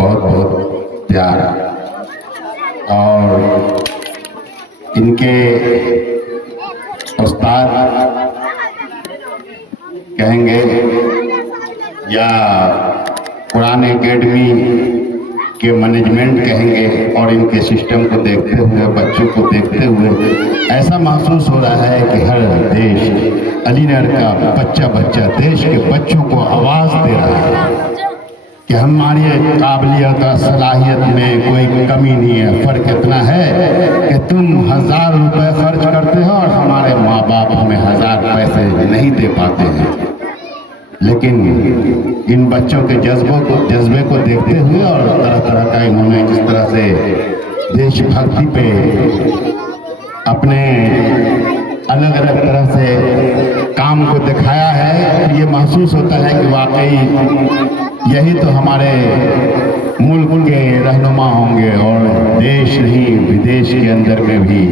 बहुत बहुत प्यार। और इनके उस्ताद कहेंगे या कुरान एकेडमी के मैनेजमेंट कहेंगे, और इनके सिस्टम को देखते हुए, बच्चों को देखते हुए ऐसा महसूस हो रहा है कि हर देश अलीनगर का बच्चा बच्चा देश के बच्चों को आवाज़ दे रहा है कि हमारी काबिलियत और सलाहियत में कोई कमी नहीं है। फ़र्क इतना है कि तुम 1000 रुपये खर्च करते हो और हमारे माँ बाप हमें 1000 पैसे नहीं दे पाते हैं। लेकिन इन बच्चों के जज्बे को देखते हुए और तरह तरह का इन्होंने जिस तरह से देशभक्ति पे अपने अलग अलग तरह से काम को दिखाया है, तो ये महसूस होता है कि वाकई यही तो हमारे मुल्क के रहनुमा होंगे, और देश नहीं विदेश के अंदर में भी,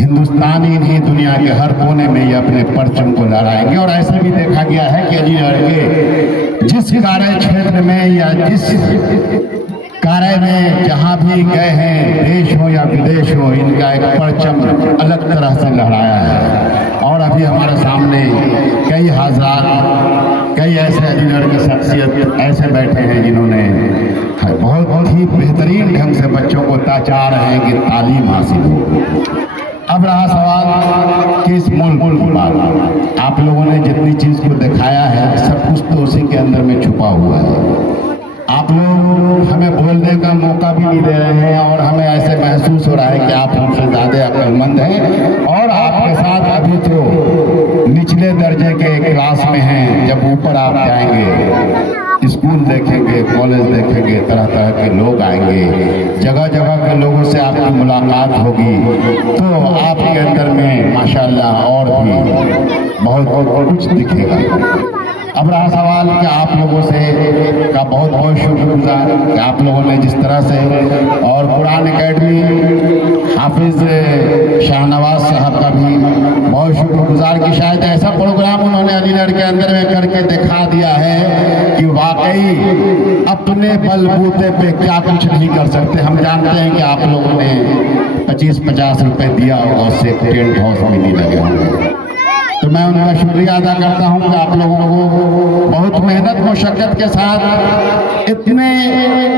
हिंदुस्तान ही नहीं दुनिया के हर कोने में ये अपने परचम को लहराएंगे। और ऐसा भी देखा गया है कि अलीनगर के जिस कार्य क्षेत्र में या जिस कार्य में जहाँ भी गए हैं, देश हो या विदेश हो, इनका एक परचम अलग तरह से लहराया है। और अभी हमारे सामने कई ऐसे अलीनगर की शख्सियत ऐसे बैठे हैं जिन्होंने बहुत ही बेहतरीन ढंग से बच्चों को चाह रहे हैं कि तालीम हासिल हो। अब रहा सवाल कि इस मुल्क की बात, आप लोगों ने जितनी चीज़ को दिखाया है सब कुछ तो उसी के अंदर में छुपा हुआ है। आप लोग हमें बोलने का मौका भी नहीं दे रहे हैं, और हमें ऐसे महसूस हो रहा है कि आप हमसे ज़्यादा अक्लमंद हैं, और आपके साथ अभी तो निचले दर्जे के क्लास में हैं। जब ऊपर आप जाएंगे, स्कूल देखेंगे, कॉलेज देखेंगे, तरह तरह के लोग आएंगे, जगह जगह के लोगों से आपकी मुलाकात होगी, तो आपके अंदर में माशाल्लाह और भी बहुत कुछ दिखेगा। अब रहा सवाल कि आप लोगों से का बहुत बहुत शुक्रगुजार कि आप लोगों ने जिस तरह से, और कुरान एकेडमी हाफिज शाहनवाज साहब का भी बहुत शुक्रगुजार कि शायद ऐसा प्रोग्राम उन्होंने अलीनगर के अंदर में करके दिखा दिया है कि वाकई अपने बलबूते पे क्या कुछ नहीं कर सकते। हम जानते हैं कि आप लोगों ने 25-50 रुपये दिया होगा, उससे टेंट हाउस में नहीं लगे होंगे। तो मैं उनका शुक्रिया अदा करता हूं कि आप लोगों को बहुत मेहनत मशक्क़त के साथ इतने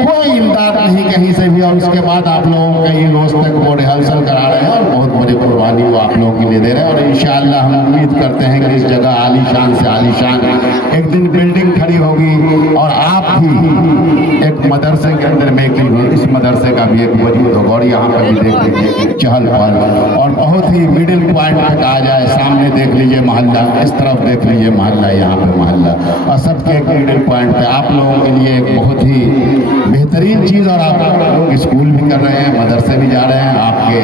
कोई इमदाद नहीं कहीं से भी, और उसके बाद आप लोगों कई रोज तक वो रिहर्सल करा रहे हैं, और बहुत बड़ी कुर्बानी वो आप लोगों के लिए दे रहे हैं। और इंशाअल्लाह हम उम्मीद करते हैं कि इस जगह आलीशान से आलीशान एक दिन बिल्डिंग खड़ी होगी, और आप भी एक मदरसे के अंदर में इस मदरसे का भी एक वजूद होगा, और यहाँ पर भी देख लीजिए चहल पहल, और बहुत ही मिडिल पॉइंट पे कहा जाए, सामने देख लीजिए मोहल्ला, इस तरफ देख लीजिए मोहल्ला, यहाँ पे मोहल्ला, और सबके एक मिडिल पॉइंट पे आप लोगों के लिए एक बहुत ही बेहतरीन चीज़। और आप लोग स्कूल भी कर रहे हैं, मदरसे भी जा रहे हैं, आपके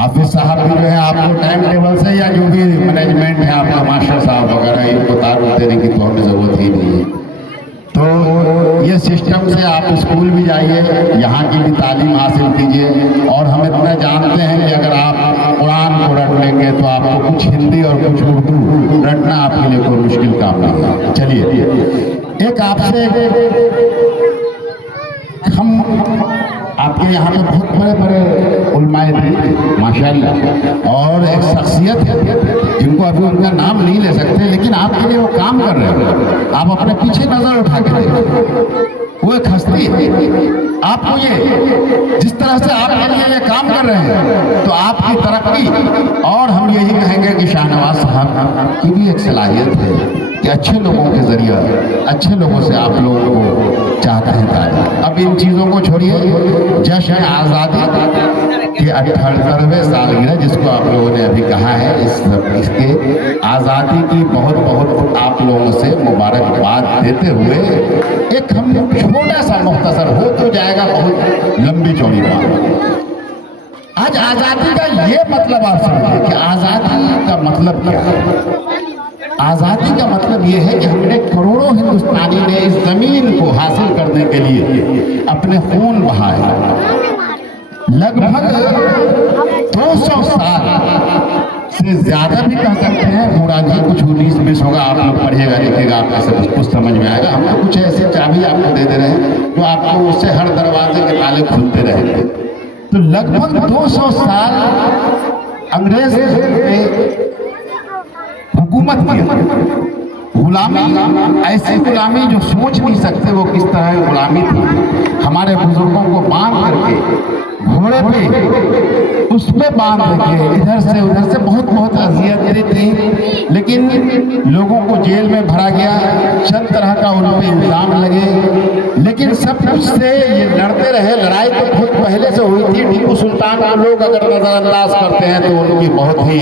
हाफिज साहब भी जो है आपको टाइम टेबल से या जो भी मैनेजमेंट है आपका मास्टर साहब वगैरह, इनको तारुफ देने की तो हमें ज़रूरत ही नहीं है। तो ये सिस्टम से आप स्कूल भी जाइए, यहाँ की भी तालीम हासिल कीजिए। और हम इतना जानते हैं कि अगर आप कुरान को रट लेंगे तो आपको कुछ हिंदी और कुछ उर्दू रटना आपके लिए कोई मुश्किल काम नहीं है। चलिए एक आपसे हम आपके यहाँ पे बहुत बड़े बड़े उलमाए थे माशाल्लाह, और एक शख्सियत है जिनको अभी उनका नाम नहीं ले सकते, लेकिन आपके लिए वो काम कर रहे हैं। आप अपने पीछे नजर उठा के देखिए, वो एक हस्ती है। आपको ये जिस तरह से आपके लिए ये काम कर रहे हैं, तो आपकी तरक्की, और हम यही कहेंगे कि शाहनवाज साहब की भी एक सलाहियत है कि अच्छे लोगों के जरिए अच्छे लोगों से आप लोगों को चाहता है ताकि। अब इन चीज़ों को छोड़िए, जश्न आज़ादी के 78वें सालगिरह जिसको आप लोगों ने अभी कहा है, इसके आज़ादी की बहुत बहुत आप लोगों से मुबारकबाद देते हुए एक हम छोटा सा मुख्तसर हो तो जाएगा, बहुत लंबी चौड़ी बात। आज आज़ादी का ये मतलब आप समझिए कि आज़ादी का मतलब क्या है। आज़ादी का मतलब ये है कि हमने करोड़ों हिंदुस्तानी ने इस जमीन को हासिल करने के लिए अपने खून बहाए। लगभग 200 साल से ज्यादा भी कह सकते हैं। मुरादी कुछ 19-20 होगा, आप लोग पढ़िएगा लिखिएगा, आपको सब कुछ समझ में आएगा। हम तो कुछ ऐसे चाबी आपको दे दे रहे हैं जो आपको उससे हर दरवाजे के ताले खुलते रहेंगे। तो लगभग 200 साल अंग्रेज ने हुकूमत की। गुलामी, ऐसी गुलामी जो सोच नहीं सकते वो किस तरह गुलामी थी। हमारे बुजुर्गों को बांध करके घोड़े पे उस पे बांध के इधर से उधर से बहुत अजियत थी, लेकिन लोगों को जेल में भरा गया। चंद तरह का उन पे इल्जाम लगे, लेकिन सब कुछ से ये लड़ते रहे। लड़ाई तो बहुत पहले से हुई थी। टीपू सुल्तान को लोग अगर नजरअंदाज करते हैं तो उनकी बहुत ही,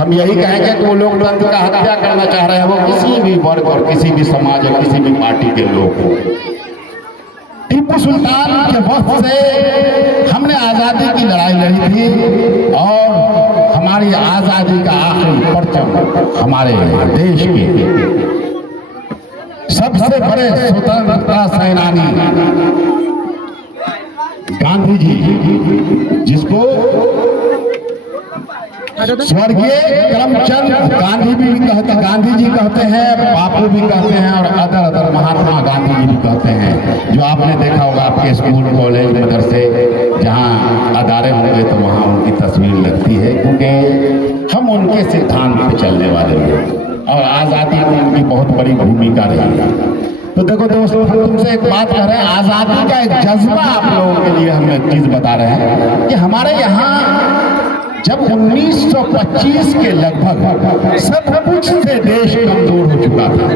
हम यही कहेंगे कि वो लोकतंत्र का हत्या करना चाह रहे हैं। वो किसी भी वर्ग और किसी भी समाज और किसी भी पार्टी के लोग हो। टीपू सुल्तान के वक्त से हमने आज़ादी की लड़ाई लड़ी थी और हमारी आज़ादी का आखिरी परचम हमारे देश के सबसे बड़े स्वतंत्रता सेनानी गांधी जी, जिसको स्वर्गीय करमचंद गांधी गांधी जी कहते हैं, बापू भी कहते हैं और अदर महात्मा गांधी जी भी कहते हैं। जो आपने देखा होगा आपके स्कूल कॉलेज मदरसे जहाँ अदारे होंगे तो वहाँ उनकी तस्वीर लगती है, क्योंकि हम उनके सिद्धांत पे चलने वाले हैं और आज़ादी में उनकी बहुत बड़ी भूमिका रही है। तो देखो दोस्तों, हम तुमसे एक बात कह रहे हैं, आज़ादी का एक जज्बा आप लोगों के लिए हम एक चीज़ बता रहे हैं कि हमारे यहाँ जब 1925 के लगभग सब कुछ से देश कमजोर हो चुका था।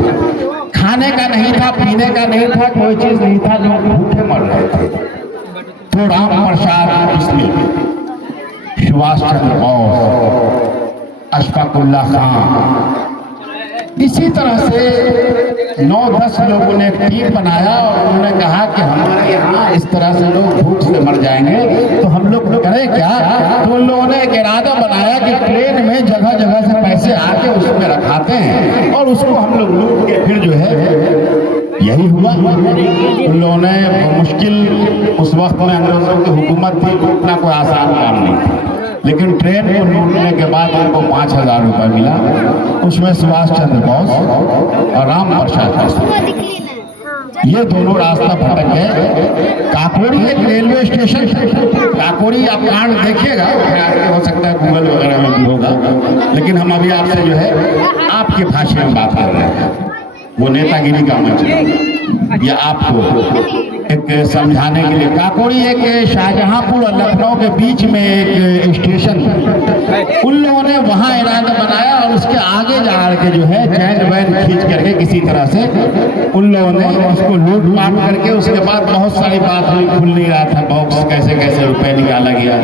खाने का नहीं था, पीने का नहीं था, कोई चीज नहीं था, लोग भूखे मर रहे थे। तो राम प्रसाद बिस्मिल, सुभाष चंद्र बोस, अशफाकुल्लाह खां, इसी तरह से 9-10 लोगों ने एक टीम बनाया और उन्होंने कहा कि हमारे यहाँ इस तरह से लोग भूख से मर जाएंगे तो हम लोग करें क्या। तो उन लोगों ने एक इरादा बनाया कि ट्रेन में जगह जगह से पैसे आके उसमें रखाते हैं और उसको हम लोग लूट के फिर जो है, यही हुआ। उन लोगों ने मुश्किल, उस वक्त में अंग्रेजों की हुकूमत थी, लूटना कोई आसान काम नहीं था, लेकिन ट्रेन को लूटने के बाद उनको 5000 रुपये मिला। उसमें सुभाष चंद्र बोस और राम प्रसाद बोस ये दोनों रास्ता भटक गए। काकोरी एक रेलवे स्टेशन, काकोरी आप कांड देखिएगा, हो सकता है गूगल वगैरह में भी होगा, लेकिन हम अभी आपसे जो है आपकी भाषा में बात कर रहे हैं। वो नेतागिरी का मंच या आपको एक समझाने के लिए। काकोरी एक शाहजहांपुर और लखनऊ के बीच में एक स्टेशन, उन लोगों ने वहां इरादा बनाया और उसके आगे जा के जो है चैन वैन खींच करके किसी तरह से उन लोगों ने उसको लूट मार करके, उसके बाद बहुत सारी बात हुई, खुल नहीं रहा था बॉक्स, कैसे कैसे रुपए निकाला गया।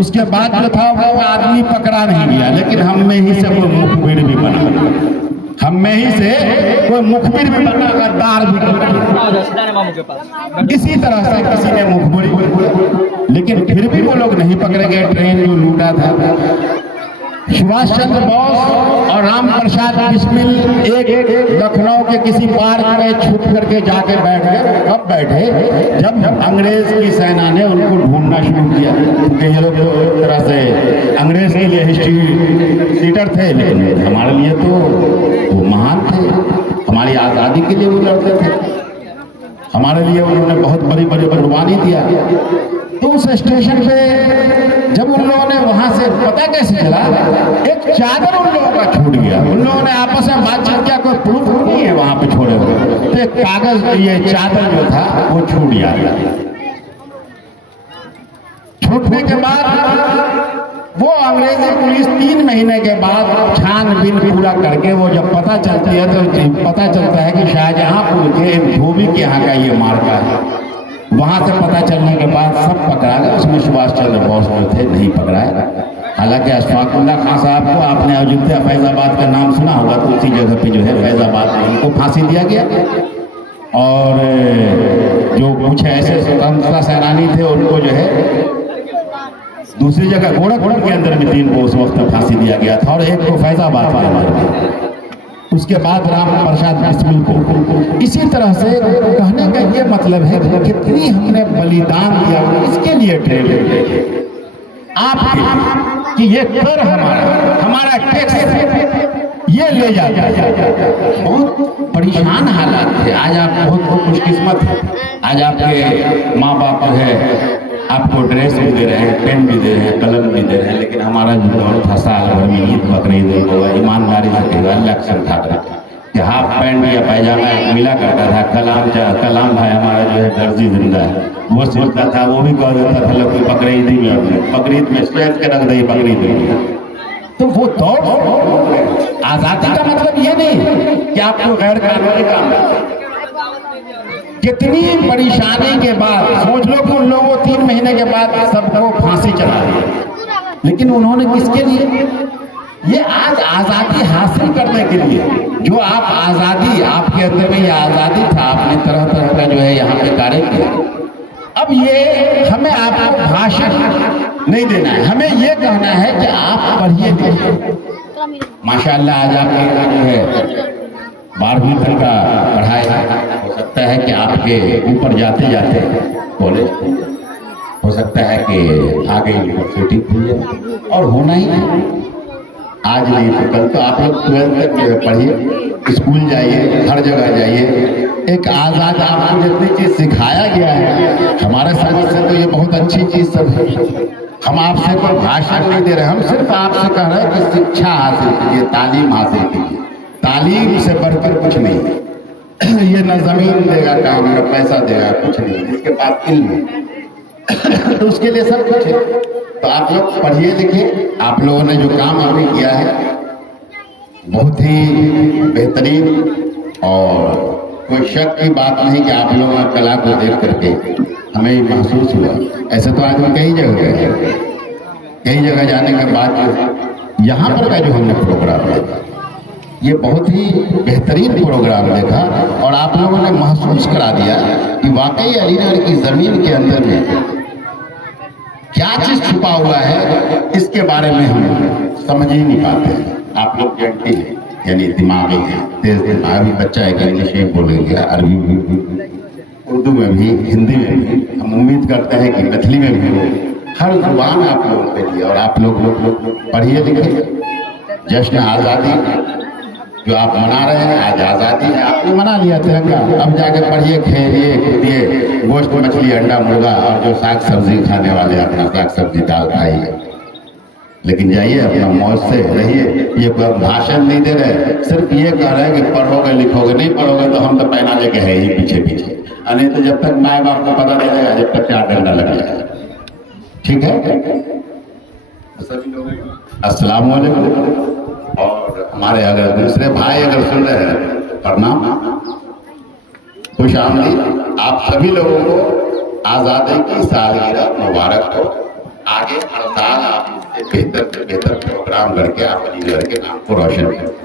उसके बाद जो था वो आदमी पकड़ा नहीं गया, लेकिन हम में ही से कोई मुखबिर भी बना, हम में ही से कोई मुखबिर भी बना, गद्दार भी इसी तरह से किसी ने मुखबिर, लेकिन फिर भी वो लोग नहीं पकड़े गए। ट्रेन जो लूटा था, सुभाष चंद्र बोस और राम प्रसाद बिस्मिल एक लखनऊ के किसी पार्क में छुप करके जाके बैठ गए। कब बैठे? जब अंग्रेज की सेना ने उनको ढूंढना शुरू किया, क्योंकि ये लोग एक तरह से अंग्रेज के लिए हिस्ट्री सीटर थे, लेकिन हमारे लिए तो वो महान थे, हमारी आज़ादी के लिए वो लड़ते थे, हमारे लिए उन्होंने बहुत बड़ी बड़ी कुर्बानी दिया। तो उस स्टेशन पे जब उन लोगों ने वहां से, पता कैसे चला, एक चादर उन लोगों का छूट गया। उन लोगों ने आपस में बातचीत किया, कोई प्रूफ नहीं है वहां पे छोड़े हुए, तो एक कागज, ये चादर जो था वो छूट गया। छूटने के बाद वो अंग्रेजी पुलिस 3 महीने के बाद छानबीन पूरा करके वो जब पता चलती है तो पता चलता है कि शाहजहांपुर के धोबी के यहाँ का ये मार्का है। वहां से पता चलने के बाद सब पकड़ा गया, उसमें सुभाष चंद्र बोस जो थे नहीं पकड़ाए। हालांकि अशफाकुल्लाह खां साहब को, आपने अयोध्या फैजाबाद का नाम सुना होगा, तो उसी जगह पे जो है फैजाबाद में उनको फांसी दिया गया। और जो कुछ ऐसे स्वतंत्रता सेनानी थे उनको जो है दूसरी जगह गोरखपुर के अंदर भी 3 को उस वक्त फांसी दिया गया था और 1 को फैजाबाद के अंदर। उसके बाद राम प्रसाद बिस्मिल को। इसी तरह से कहने का ये मतलब है कि कितनी हमने बलिदान दिया, इसके लिए ट्रेन आपके कि ये कर हमारा टैक्स ये ले जाता है। बहुत परेशान हालात थे। आज आप बहुत खुशकिस्मत हैं, आज आपके माँ बाप है आपको ड्रेस भी दे रहे हैं, पेन भी दे रहे हैं, कलम भी दे रहे हैं। लेकिन हमारा जो दौर था साल भर में ईद बकरीद होगा, ईमानदारी से कहेगा अल्लाह की संख्या था कि हाफ पैंट या पैजामा एक मिला करता था। कलाम भाई हमारा जो है दर्जी जिंदा है, वो सोचता था, वो भी कह देता था लोग बकरीद ही में बकरीद में स्ट्रेच के रख दे बकरीद में। तो वो दौड़ आजादी का मतलब ये नहीं कि आपको गैर कानूनी काम कितनी परेशानी के बाद सोच लो कि उन लोगों 3 महीने के बाद सबको फांसी चढ़ा दी, लेकिन उन्होंने किसके लिए? ये आज आजादी हासिल करने के लिए जो आप आजादी आपके अंदर में ये आजादी था, आपने तरह तरह का जो है यहाँ पे कार्य किया। अब ये हमें आपको भाषण नहीं देना है, हमें ये कहना है कि आप पढ़िए। माशाअल्लाह आज आपके जो है 12वीं तक का पढ़ाई हो सकता है कि आपके ऊपर जाते जाते कॉलेज हो सकता है कि आगे यूनिवर्सिटी खुल जाए, और होना ही है। आज नहीं तो कल तो आप लोग 12th तक जो है पढ़िए, स्कूल जाइए, हर जगह जाइए। एक आज़ाद आपको जितनी चीज़ सिखाया गया है हमारे समाज से, तो ये बहुत अच्छी चीज़ सब है। हम आपसे कोई भाषण नहीं दे रहे, हम सिर्फ आपसे कह रहे हैं कि शिक्षा हासिल कीजिए, तालीम हासिल कीजिए। तालीम से बढ़कर कुछ नहीं। ये न जमीन देगा काम, न पैसा देगा, कुछ नहीं। जिसके पास इल्म है तो उसके लिए सब कुछ है। तो आप लोग पढ़िए लिखिए। आप लोगों ने जो काम अभी किया है बहुत ही बेहतरीन, और कोई शक की बात नहीं कि आप लोगों ने कला को देख करके हमें महसूस हुआ। ऐसे तो आज हम कई जगह गए, कई जगह जाने के बाद यहाँ पर का जो हमने प्रोग्राम देखा ये बहुत ही बेहतरीन प्रोग्राम देखा, और आप लोगों ने महसूस करा दिया कि वाकई अलीगढ़ की जमीन के अंदर में क्या चीज छुपा हुआ है, इसके बारे में हम समझ ही नहीं पाते हैं। आप लोग जानते हैं, यानी दिमागी है, तेज दिमागी बच्चा है, इंग्लिश में बोलेंगे, अरबी में, उर्दू में भी, हिंदी में भी। हम उम्मीद करते हैं कि मैथिली में भी हो, हर जुबान आप लोगों के लिए। और आप लोग पढ़िए लिखिए। जश्न आज़ादी जो आप मना रहे हैं, आज आज़ादी है, आपने मना लिया तिरंगा, अब जाके पढ़िए, खेलिए, कूदिए, गोश्त मछली अंडा मुर्गा, और जो साग सब्जी खाने वाले अपना साग सब्जी दाल खाइए, लेकिन जाइए अपना मौज से रहिए। ये कोई भाषण नहीं दे रहे, सिर्फ ये कह रहे हैं कि पढ़ोगे लिखोगे, नहीं पढ़ोगे तो हम तो पहना लेके है ही पीछे पीछे, नहीं तो जब तक माए बाप को पता नहीं लगेगा, जब तक 4 डंडा लग जाएगा। ठीक है, सभी लोग अस्सलाम वालेकुम। और हमारे अगर दूसरे भाई अगर सुन रहे हैं तो प्रणाम, खुश आमदीद। आप सभी लोगों को आज़ादी की सालगिरह मुबारक हो। आगे हर साल आप इससे बेहतर से बेहतर प्रोग्राम करके आप अलीगढ़ के नाम को रोशन करें।